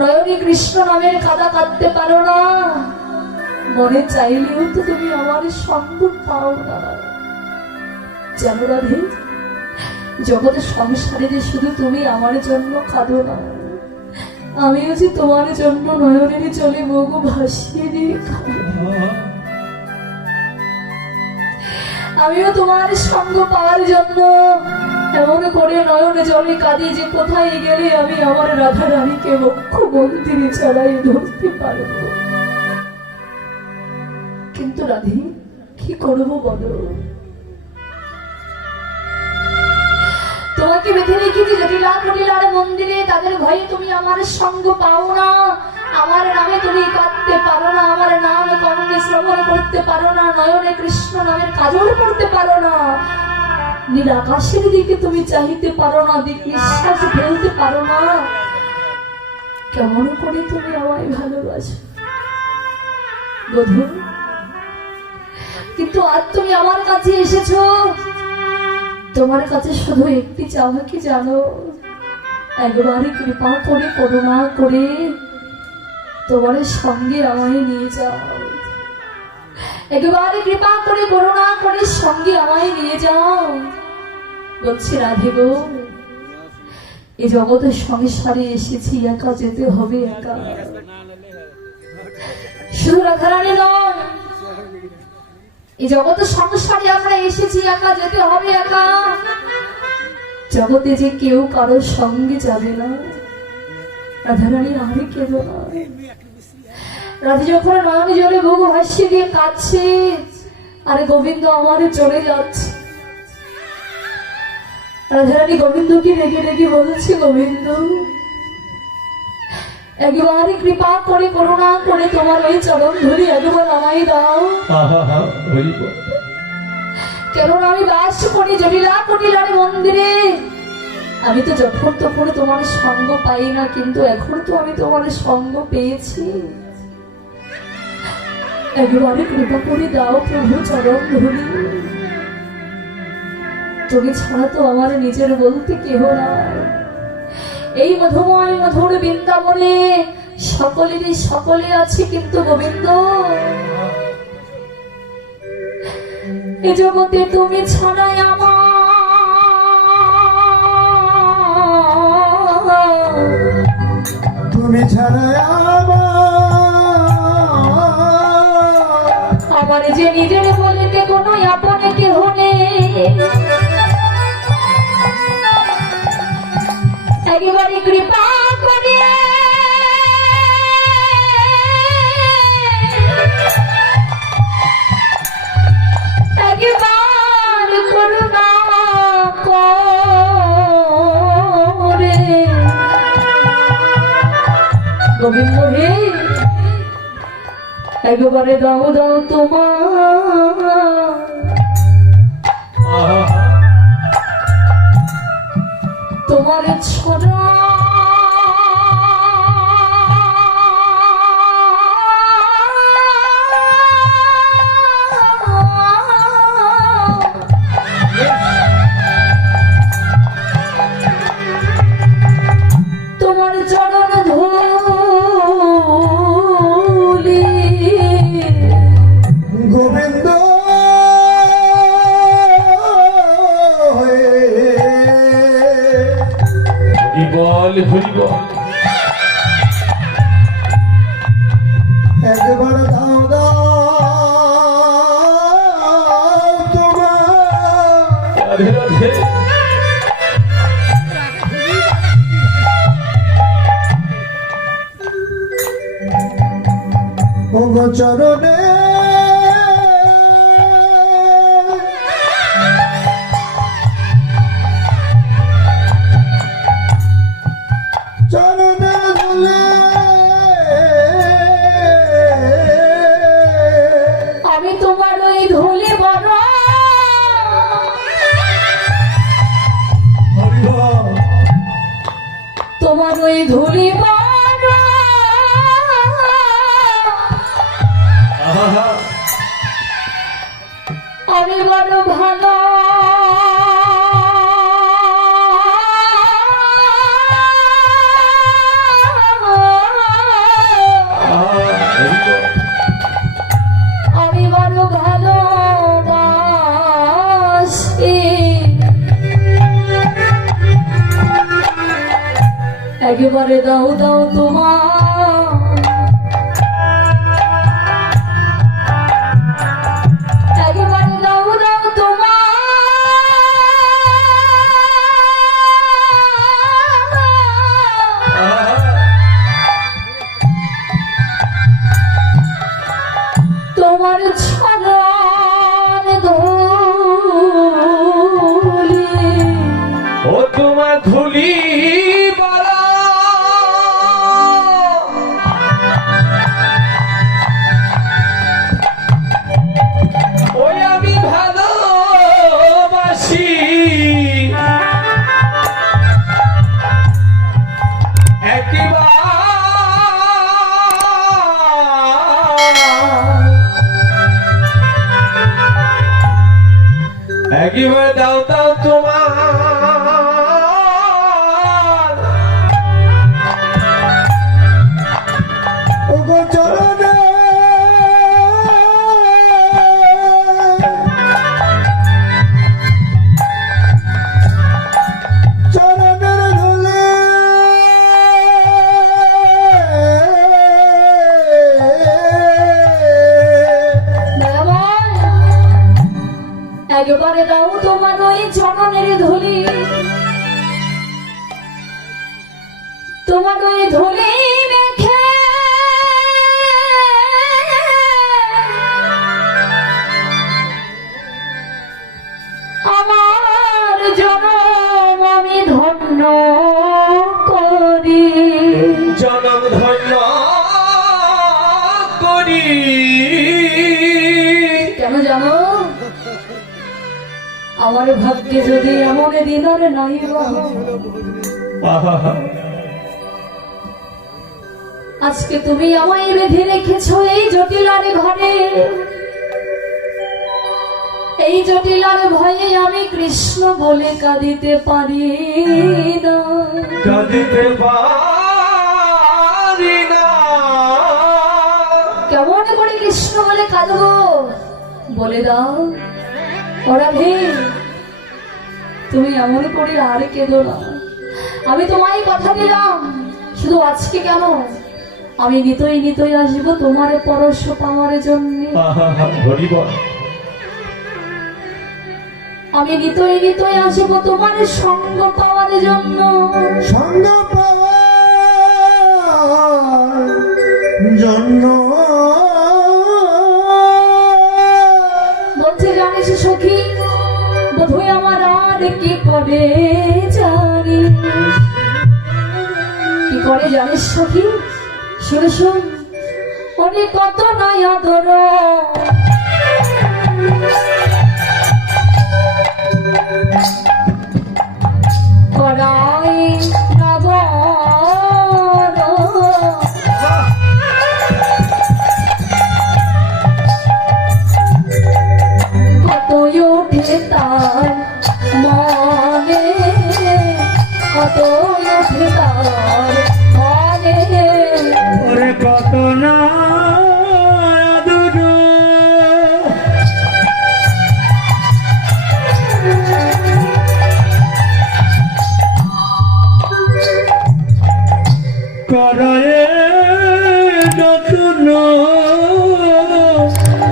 নয়নে কৃষ্ণ নামের কাদা কাঁদতে পারো না, মনে চাইলেও তো তুমি আমার সঙ্গ পাও না। জানো রাধে, জগতের সংসারে যে শুধু তুমি আমার জন্য কাঁদো না, আমিও যে তোমার জন্য নয়নের জলে মুখ ভাসিয়ে দিয়ে আমিও তোমার সঙ্গ পাওয়ার জন্য এমন করে নয়নে জলে কাঁদি যে কোথায় গেলে আমি আমার রাধা রানীকে মুখ্য মন্দিরে চড়াই ধরতে পারব। কিন্তু রাধে, কি করবো বলো? তোমাকে বেঁধে রেখেছি জটিলা কুটিলার মন্দিরে, তাদের ভয়ে তুমি আমার সঙ্গ পাও না, আমার নামে তুমি কাঁদতে পারো না, আমার নাম কর্ণে শ্রবণ করতে পারো না, নয়নে কৃষ্ণ নামের কাজল করতে পারো না, নীল আকাশের দিকে তুমি চাইতে পারো না, দিক নিঃশ্বাস ফেলতে পারো না। কেমন করে তুমি আমায় ভালোবাসো বধূ? কিন্তু আজ তুমি আমার কাছে এসেছো, তোমার কাছে শুধু একটি চাওয়া কি জানো? একবারে কৃপা করে করুণা করে তোমার সঙ্গে আমায় নিয়ে যাও, একবারে কৃপা করে করুণা করে সঙ্গে আমায় নিয়ে যাও। বলছি রাধে গো, এই জগতের সংসারে এসেছি, একা যেতে হবে, একা। শুধু রাধারানী নয়, এই জগতের সংসারে আমরা এসেছি, একা যেতে হবে, একা। জগতে যে কেউ কারোর সঙ্গে যাবে না। রাধারানী আরে কেন না? রাধে যখন নয়নে জলে বুক ভাসিয়ে দিয়ে কাঁদছে, আরে গোবিন্দ আমার চলে যাচ্ছে। রাধারানী গোবিন্দকে রেগে রেগে বলছে, গোবিন্দ একবারে কৃপা করে করুণা করে তোমার ওই চরণ ধরে একবার আমায় দাও। কেননা আমি বাস করি জটিলা কুটিলার মন্দিরে, আমি তো যখন তখন তোমার সঙ্গ পাই না, কিন্তু এখন তো আমি তোমার সঙ্গ পেয়েছি, একবারে কৃপা করে দাও প্রভু, চরণ ধরি। তুমি ছাড়া তো আমার নিজের বলতে কেহ নাই। এই মধুময় মধুর বৃন্দাবনে সকলেরই সকলে আছে, কিন্তু গোবিন্দ এ জগতে তুমি ছাড়াই তুমি ছাড়াই আমার যে নিজের বলিতে কোনো আপনে কেহ নেই, একেবারে কৃপা করিয়া একবার করুণা করে গোবিন্দ হে একবারে দাও দাও তোমার ছড়া তোমার চরণ ধূলি গোবিন্দ বল হরি বল, একবার দাও দাও তোমার রাধে রাধে। ওগো চরণে চরণে ধুলে আমি তোমার ওই ধুলি বড়, তোমার ওই ধুলি বড় আমি বড় ভালো। একেবারে দাও দাও তোমার একেবারে দাও দাও তোমার ছড়ান ধুলি ও তোমার ধুলি বালা ওই আমি ভালোবাসি একবার দাও দাও তোমার ওগো চরণে চরণের ধুলি একেবারে দাও তোমার ওই চরণের ধুলি তোমার ওই ধুলি মেখে আমার জনম আমি ধন্য করি জনম ধন্য করি কেন জানো আমার ভাগ্যে যদি এমন দিন আর নাই আহা আজকে তুমি আমায় বেঁধে রেখেছ এই জটিলার ঘরে এই জটিলার ভয়ে আমি কৃষ্ণ বলে কাঁদিতে পারি না কাঁদিতে পারি না কেমন করে কৃষ্ণ বলে কাঁদবো বলে দাও ওরা ভে তুমি এমন করে আর কেঁদো না আমি তোমায় কথা দিলাম শুধু আজকে কেন আমি নিতই নিতই আসবো তোমার পরশ পাওয়ার জন্য হরিব আমি নিতই নিতই আসবো তোমার সঙ্গ পাওয়ার জন্য সঙ্গ পাওয়ার জন্য বলছে জানিস সখী বোধহয় আমার আর কি করে জানিস কি করে জানিস সখী শুনে শুন ওরে কত নয় আদর করাই নগর কতই ওঠে তার মনে কতই ওঠে তার মনে ওরে কত না করায় যত্ন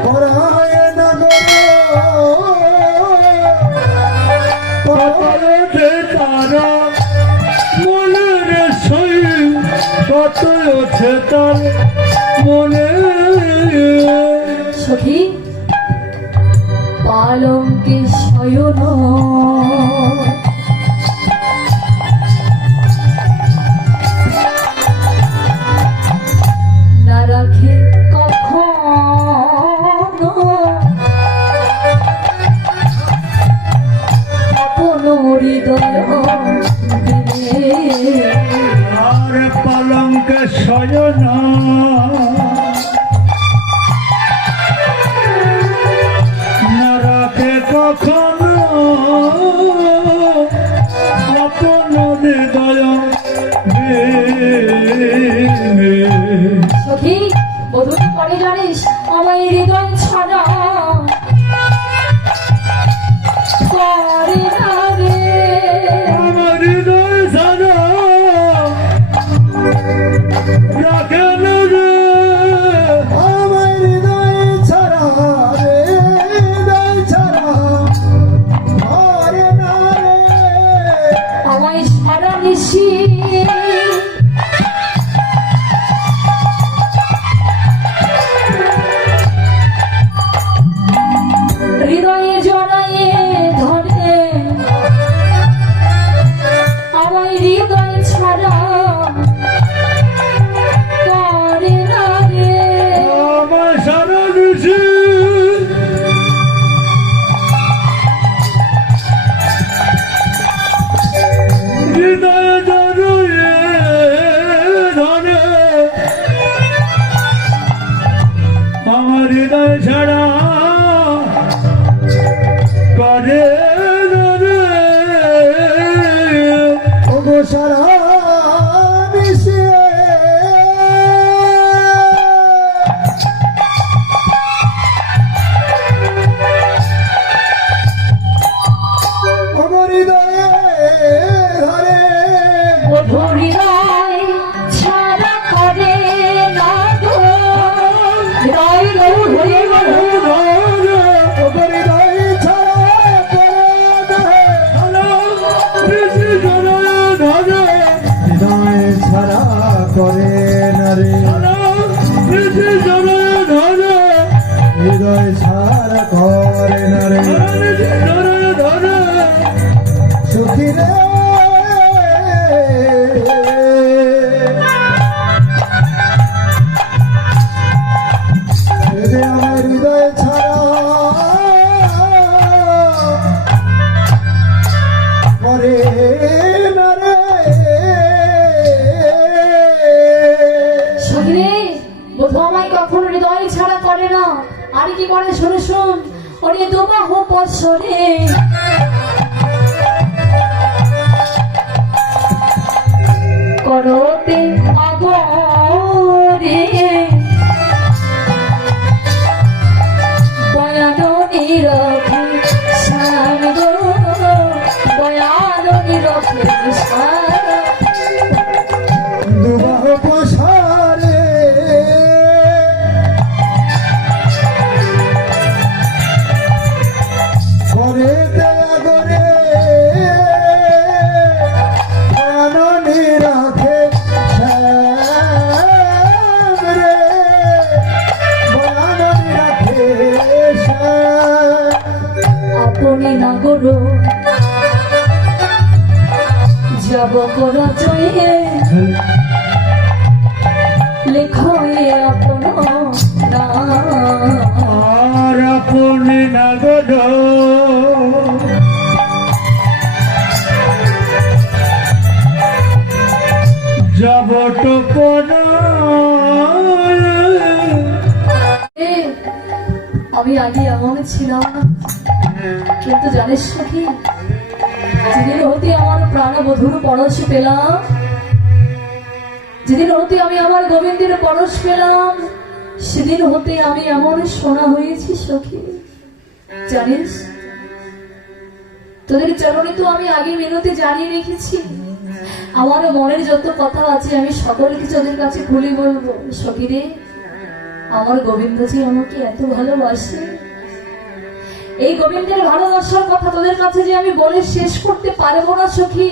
করায় নগর কততে তারা মনের সই কত আছে তার মনে সখী পালঙ্কে শয়ন না রাখে কখনো আপন হৃদয় দিলে আর পালঙ্কে শয়ন না রাখে কখনো আপন হৃদয় সখী বধুটি করে জানিস আমার হৃদয় ছাড়া করে না রে আমার হৃদয় ছাড়া হৃদয় ছাড়া করে না রে। ওগো সারা মিশিয়ে ওগো হৃদয়ে ধরে হৃদয় ছাড়া করে না গো, হৃদয় গো হয়ে গেল। ওগো হৃদয় ছাড়া করে না। হৃদয় ছাড়া করে না রে, হৃদয় ছাড়া করে না রে সুখী রে। যদি আমার হৃদয় ছাড়া করে না রে। সখী বোধ আমায় কখনো হৃদয় ছাড়া করে না। আর কি করে শুনে শুন, ওরে দুবাহ বৎসরে করতে আগরে বয়ানো নিরখে সার গো, বয়ানো নিরখে সার। দুবাহ প্রসারে করে দেয়া করে আননি রাখে শ্যাম রে, আননি রাখে শ্যাম। আপনি নাগর যাব করা চয়ে লেখয়ে আপন নাম। আর আপনি নাগর যাব টোপন। এ, আমি আগে এমন ছিলাম না, কিন্তু জানিস সখী, যেদিন হতে আমার প্রাণবধূর পরশ পেলাম, যেদিন হতে আমি আমার গোবিন্দের পরশ পেলাম, সেদিন হতে আমি এমন সোনা হয়েছি সখী। জানিস, তোদের চরণে তো আমি আগে মিনতি জানিয়ে রেখেছি, আমার মনের যত কথা আছে আমি সকল কিছু ওদের কাছে খুলে বলবো। সখী রে, আমার গোবিন্দ যে আমাকে এত ভালোবাসে, এই গোবিন্দের ভালোবাসার কথা তোদের কাছে যে আমি বলে শেষ করতে পারবো না সখী।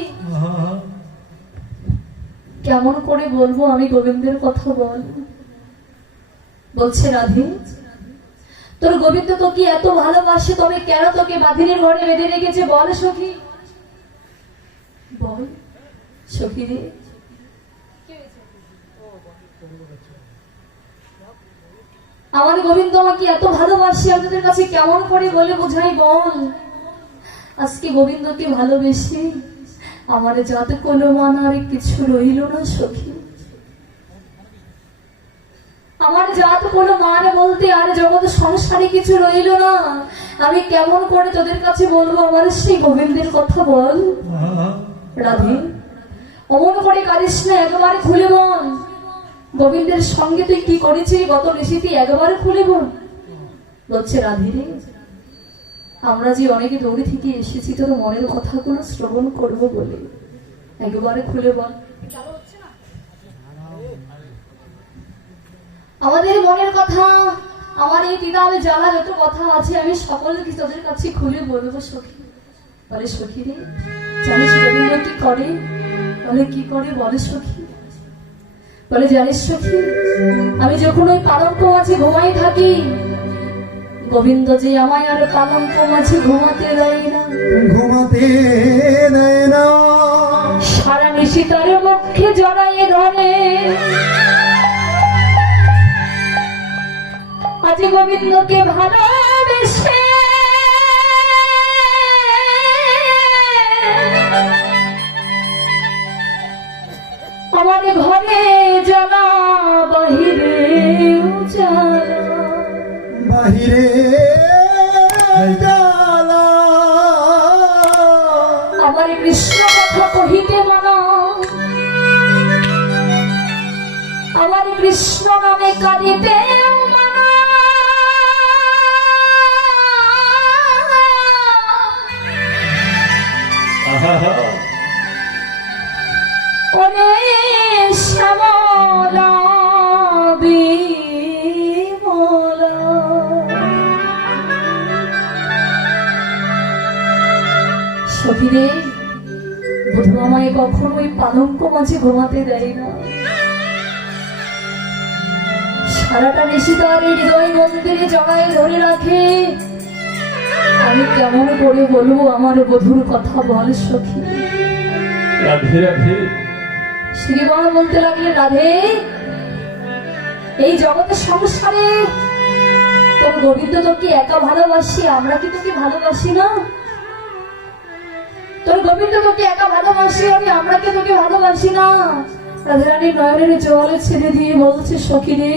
কেমন করে বলবো আমি গোবিন্দের কথা? বল। বলছে রাধে, তোর গোবিন্দ তোকে এত ভালোবাসে, তবে কেন তোকে বাঁধিনীর ঘরে বেঁধে রেখেছে বল সখী, বল সখী রে। আমার গোবিন্দ আমাকে এত ভালোবাসে, আমি তোদের কাছে কেমন করে বলে বোঝাই বল। আজকে গোবিন্দকে ভালোবেসে আমার যত কোনো মান আর কিছু রইল না সখী, আমার জাত কোনো মান বলতে আর জগৎ সংসারে কিছু রইল না। আমি কেমন করে তোদের কাছে বলবো আমার সেই গোবিন্দের কথা? বল রাধে, অমন করে কারিস না, একবার খুলে বল। গোবিন্দের সঙ্গে তুই কি করেছিস গত ঋষিতে, একবার খুলে বল। বলছে রাধে রে, আমরা যে অনেকে দৌড়ে থেকে এসেছি তোর মনের কথাগুলো শ্রবণ করবো বলে, একবারে খুলে বল। আমাদের মনের কথা, আমার এই দিদাবে জ্বালা যত কথা আছে আমি সকল কিছু তোদের কাছে খুলে বলবো সখী। বলে সখী রে, জানিস গোবিন্দ কি করে? বলে কি করে? বলে সখী, বলে জানিস সখী, আমি যখন ওই পালঙ্ক মাঝে ঘুমাই থাকি, গোবিন্দ যে আমায় আর পালঙ্ক মাঝে ঘুমাতে দেয় না, ঘুমাতে দেয় না। সারা নিশি তার মুখে জড়াইয়ে ধরে। আজ গোবিন্দকে ভালোবেসে আমার ঘরে জ্বালা, বাহিরে উজালা। বাহিরে জ্বালা আমার কৃষ্ণ কথা কহিতে মানা, আমার কৃষ্ণ নামে কাঁদিতে মানা। ওরে শ্যামলা বিমলা, সখীরে বধূ আমায় কখনোই পালঙ্ক মাঝে ঘুমাতে দেয় না। সারাটা নিশি তার হৃদয় মন্দিরে জড়ায় ধরে রাখে। আমি কেমন করে বলবো আমার বধূর কথা, বল সখী। রাধে রাধে। শ্রীগণ বলতে লাগলেন, রাধে, এই জগতের সংসারে তোর গোবিন্দ তোকে একা ভালোবাসি, আমরা কি তোকে ভালোবাসি না? তোর গোবিন্দ তোকে একা ভালোবাসি, আমরা কি তোকে ভালোবাসি না? রাধারানীর নয়নের জল ছেড়ে দিয়ে বলছে, সখী রে,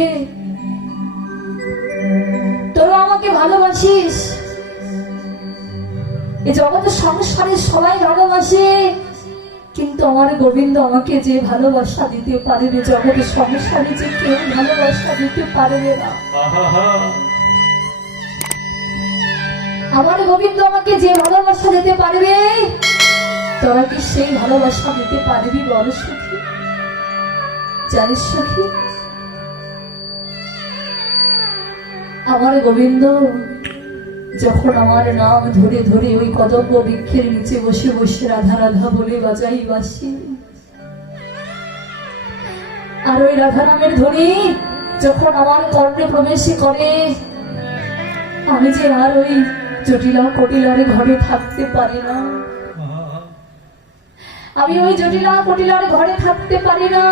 তোরা আমাকে ভালোবাসিস। এই জগতের সংসারে সবাই ভালোবাসে, কিন্তু আমার গোবিন্দ আমাকে যে ভালোবাসা দিতে পারবে, জগতের সংসারে যে কেউ ভালোবাসা দিতে পারবে না। আমার গোবিন্দ আমাকে যে ভালোবাসা দিতে পারবে, তোরা কি সেই ভালোবাসা দিতে পারবি? বল সখী, জানিস সখী, আমার গোবিন্দ যখন আমার নাম ধরে ধরে ওই কদম্ব বৃক্ষের নিচে বসে বসে রাধা রাধা বলে বাজাই বাসি, আর ওই রাধা নামের ধ্বনি যখন আমার কর্ণে প্রবেশ করে, আমি যে আর ওই জটিলা কটিলার ঘরে থাকতে পারি না। আমি ওই জটিলা কটিলার ঘরে থাকতে পারি না।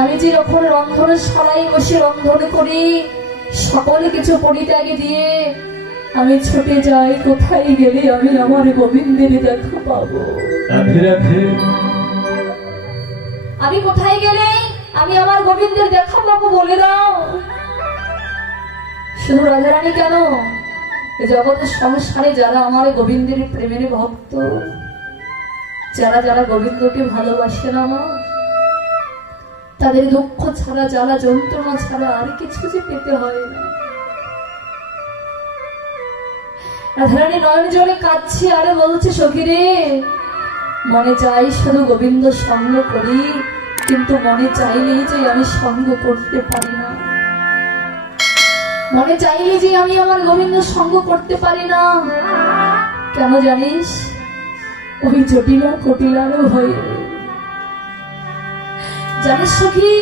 আমি যে যখন রন্ধনের শালায় বসে রন্ধন করি, সকল কিছু পরিত্যাগে দিয়ে আমি ছুটে যাই, কোথায় গেলে আমি আমার গোবিন্দের দেখা পাবো। আমি কোথায় গেলে আমি আমার গোবিন্দের দেখা পাবো, বলে দাও। শুধু রাজারানী কেন, এই জগতের সংসারে যারা আমার গোবিন্দের প্রেমের ভক্ত, যারা যারা গোবিন্দকে ভালোবাসে না, তাদের দুঃখ ছাড়া, জ্বালা যন্ত্রণা ছাড়া আর কিছু যে পেতে হয় না। রাধারানী নয়ন জলে কাঁদছে, আরে বলছে, সখী রে, মনে চাই শুধু গোবিন্দ সঙ্গ করি, কিন্তু মনে চাইলেই যে আমি সঙ্গ করতে পারি না। মনে চাইলে যে আমি আমার গোবিন্দ সঙ্গ করতে পারি না। কেন জানিস? ওই জটিলা কটিলারও ভয়ে। জানিস সখী,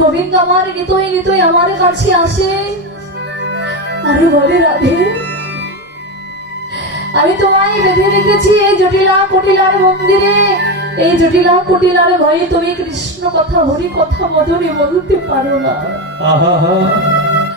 গোবিন্দ আমার নিতই নিতই আমার কাছে আসে, আরে বলে, রাধে, আমি তোমায় বেঁধে রেখেছি এই জটিলা কটিলার মন্দিরে। এই জটিলা কটিলার ভয়ে তুমি কৃষ্ণ কথা, হরি কথা মধুরে বলতে পারো না।